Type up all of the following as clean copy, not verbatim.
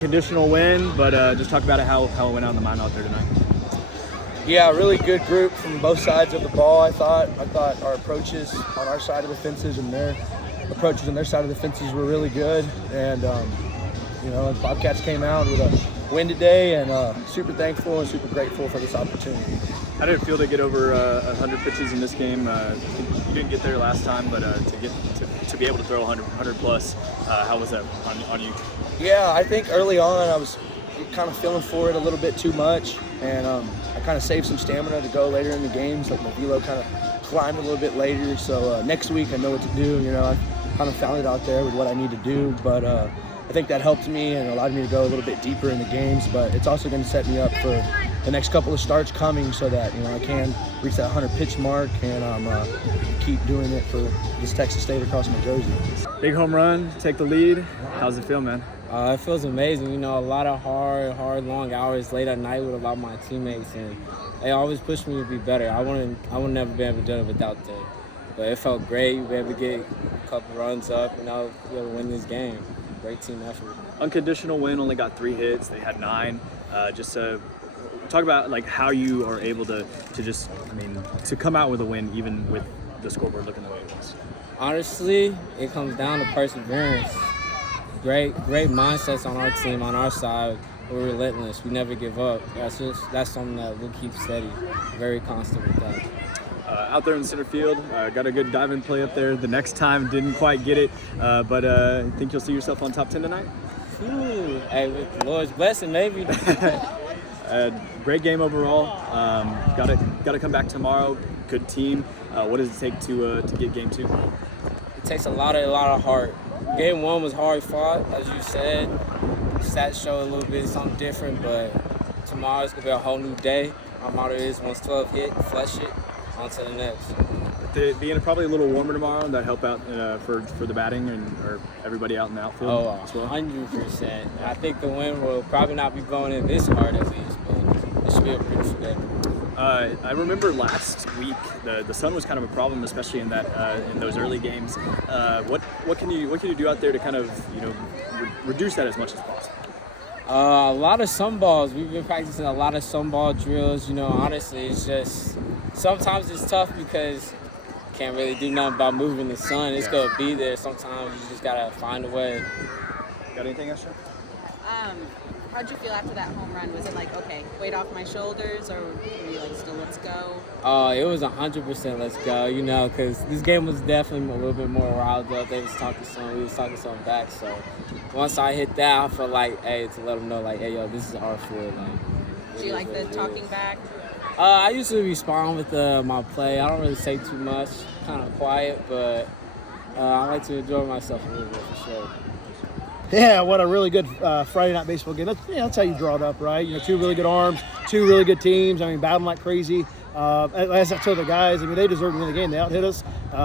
Conditional win, but just talk about how it went out on the mound out there tonight. Yeah, really good group from both sides of the ball. I thought our approaches on our side of the fences and their approaches on their side of the fences were really good. And the Bobcats came out with a win today, and super thankful and super grateful for this opportunity. How did it feel to get over 100 pitches in this game? You didn't get there last time, but to be able to throw 100 plus, how was that on you? Yeah, I think early on I was kind of feeling for it a little bit too much, and I kind of saved some stamina to go later in the games. Like my velo kind of climbed a little bit later, so next week I know what to do. I kind of found it out there with what I need to do, but I think that helped me and allowed me to go a little bit deeper in the games. But it's also going to set me up for the next couple of starts coming, so that I can reach that 100 pitch mark and keep doing it for this Texas State across my jersey. Big home run, take the lead. How's it feel, man? It feels amazing. A lot of hard, long hours late at night with a lot of my teammates, and they always push me to be better. I would never be able to do it without them. But it felt great. We were able to get a couple runs up, and I was able to win this game. Great team effort. Unconditional win, only got 3 hits. They had 9. Just talk about how you are able to come out with a win even with the scoreboard looking the way it was. Honestly, it comes down to perseverance. Great mindsets on our team, on our side. We're relentless. We never give up. That's something that we'll keep steady. Very constant with that. Out there in center field, got a good dive-in play up there. The next time didn't quite get it, but I think you'll see yourself on top 10 tonight. Hey, with the Lord's blessing, maybe. Great game overall. Got to come back tomorrow. Good team. What does it take to get game 2? It takes a lot of heart. Game 1 was hard fought, as you said. Stats show a little bit something different, but tomorrow's gonna be a whole new day. Our motto is once 12 hit, flush it, on to the next. Being probably a little warmer tomorrow, that help out for the batting or everybody out in the outfield as well? 100%. I think the wind will probably not be blowing in this hard at least, but it should be a beautiful day. I remember last week the sun was kind of a problem, especially in those early games. What can you do out there to kind of reduce that as much as possible? A lot of sunballs. We've been practicing a lot of sunball drills. Honestly, it's just sometimes it's tough because you can't really do nothing about moving the sun. It's gonna be there. Sometimes you just gotta find a way. Got anything extra? How'd you feel after that home run? Was it okay, weight off my shoulders, or were you still let's go? It was 100% let's go, because this game was definitely a little bit more riled up. They was talking some, we was talking something back. So once I hit that, I felt to let them know, hey, yo, this is our field. Do you like the talking back? I usually respond with my play. I don't really say too much, kind of quiet, but I like to enjoy myself a little bit for sure. Yeah, what a really good Friday night baseball game. That's how you draw it up, right? 2 really good arms, 2 really good teams. Battling like crazy. As I told the guys, they deserved to win the game. They out-hit us,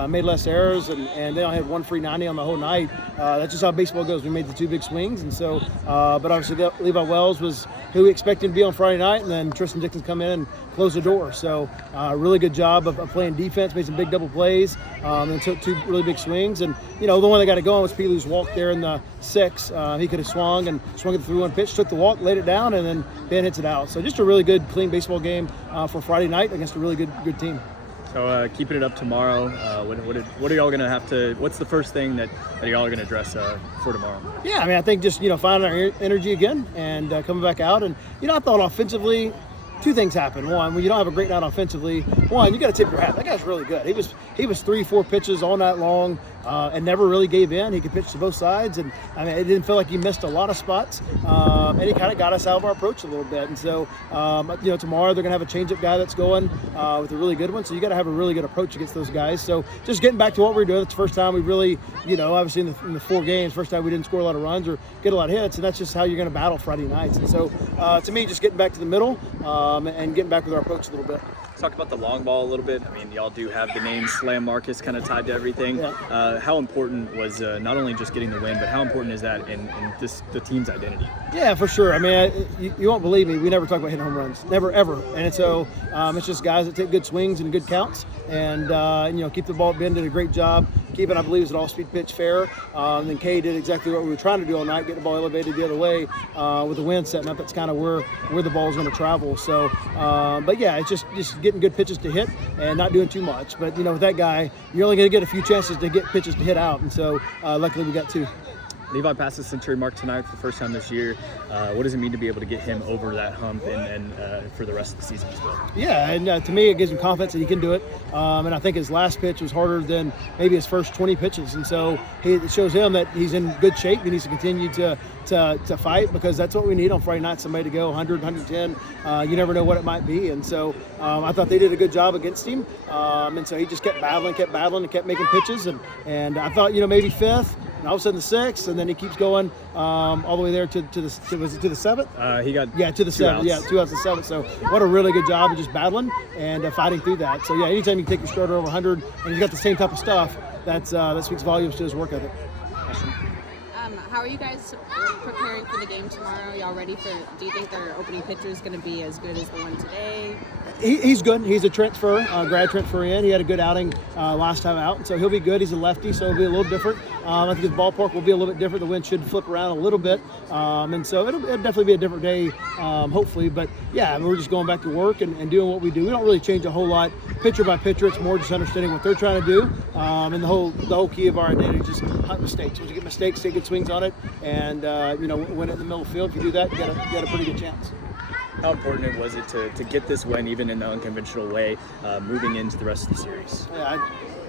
made less errors, and they only had 1 free 90 on the whole night. That's just how baseball goes. We made the 2 big swings, and so, but obviously Levi Wells was who we expected to be on Friday night, and then Tristan Dixon come in and close the door. So really good job of playing defense, made some big double plays, and took 2 really big swings. And, the one that got it going was Pilu's walk there in the 6th. He could have swung it through 1 pitch, took the walk, laid it down, and then Ben hits it out. So just a really good, clean baseball game for Friday night against a really good team. So keeping it up tomorrow, what are y'all going to have to – what's the first thing that y'all are going to address for tomorrow? Yeah, I think just, finding our energy again and coming back out. And, I thought offensively – 2 things happen. One, when you don't have a great night offensively, you got to tip your hat. That guy's really good. He was 3-4 pitches all night long and never really gave in. He could pitch to both sides, and it didn't feel like he missed a lot of spots. And he kind of got us out of our approach a little bit. And so, tomorrow they're gonna have a changeup guy that's going with a really good one. So you got to have a really good approach against those guys. So just getting back to what we were doing. It's the first time we really, obviously in the 4 games, first time we didn't score a lot of runs or get a lot of hits, and that's just how you're going to battle Friday nights. And so, to me, just getting back to the middle and getting back with our approach a little bit. Let's talk about the long ball a little bit. Y'all do have the name Slam Marcus kind of tied to everything. Yeah. How important was not only just getting the win, but how important is that in the team's identity? Yeah, for sure. You won't believe me. We never talk about hitting home runs. Never, ever. And so it's just guys that take good swings and good counts and, keep the ball. Ben did a great job keep it, I believe, as an all-speed pitch fair. And then Kay did exactly what we were trying to do all night, get the ball elevated the other way with the wind setting up. That's kind of where the ball is going to travel. So, but yeah, it's just getting good pitches to hit and not doing too much. But, with that guy, you're only going to get a few chances to get pitches to hit out. And so luckily we got two. Levi passed the century mark tonight for the first time this year. What does it mean to be able to get him over that hump and for the rest of the season as well? Yeah, and to me, it gives him confidence that he can do it. And I think his last pitch was harder than maybe his first 20 pitches. And so it shows him that he's in good shape. He needs to continue to fight, because that's what we need on Friday night, somebody to go 100, 110. You never know what it might be. And so I thought they did a good job against him. And so he just kept battling and kept making pitches. And I thought, maybe fifth. And all of a sudden the sixth, and then he keeps going all the way there to the seventh. He got to the seventh. Yeah, 2 outs to 7. So what a really good job of just battling and fighting through that. So yeah, anytime you can take your starter over 100 and he's got the same type of stuff, that speaks volumes to his work ethic. How are you guys preparing for the game tomorrow? Y'all ready for? Do you think their opening pitcher is going to be as good as the one today? He's good. He's a transfer, grad transfer in. He had a good outing last time out, and so he'll be good. He's a lefty, so it'll be a little different. I think his ballpark will be a little bit different. The wind should flip around a little bit, and so it'll definitely be a different day, hopefully. But yeah, we're just going back to work and doing what we do. We don't really change a whole lot, pitcher by pitcher. It's more just understanding what they're trying to do, and the whole key of our identity is just hunt mistakes. Once you get mistakes, take good swings on it, and win it in the middle of the field. If you do that, you got a pretty good chance. How important was it to get this win, even in the unconventional way, moving into the rest of the series? Yeah,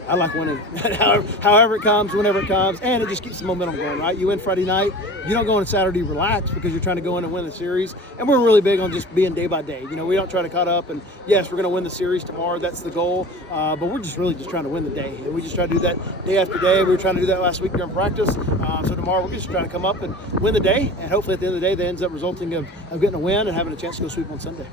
I like winning, however it comes, whenever it comes, and it just keeps the momentum going, right? You win Friday night, you don't go on Saturday relaxed because you're trying to go in and win the series, and we're really big on just being day by day. We don't try to cut up, and yes, we're going to win the series tomorrow, that's the goal, but we're just really just trying to win the day, and we just try to do that day after day. We were trying to do that last week during practice, so tomorrow we're just trying to come up and win the day, and hopefully at the end of the day that ends up resulting of getting a win and having a chance to go sweep on Sunday.